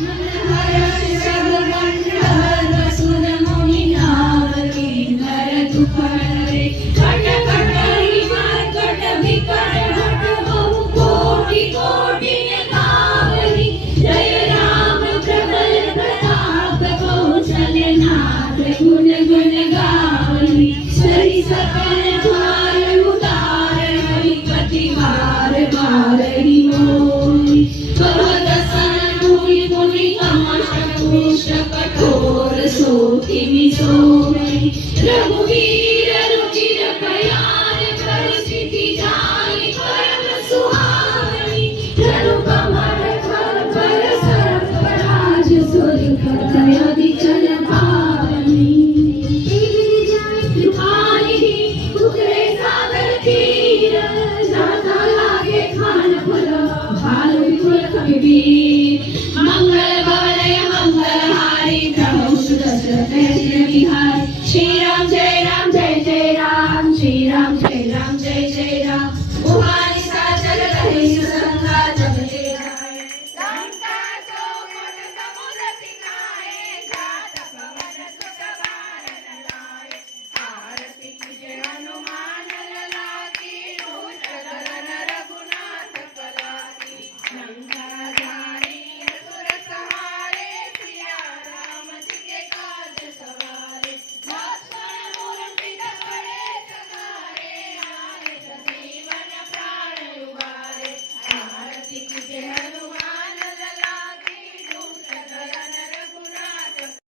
मनहर शिवमंडल सुन मुनि नाम किन्नर तुकारे cut cut मरकट विकट हट बहु कोटि कोटि गावहि जय राम प्रबल प्रताप कौशल्य नाथ गुण गुण गावहि सहि सकल भार उतार हरिपति बार बार ही मोहि बहुत सन मुनि मुनि कमश कठोर सोति विसोहि रघुवीर रुचिर कयान परिस्थिति जानि परम सुहावनि धनु कमल फल फल सर्वराज सुरख जयति चल भावनि कृपानिधि उतरे सागर तीर जाता लागे खान फल भालु विपुल कबीर मंगल भवने मंगलहारी प्रभु सुदशरथ विहारी श्री राम जय जय राम श्री राम जय राम जय जय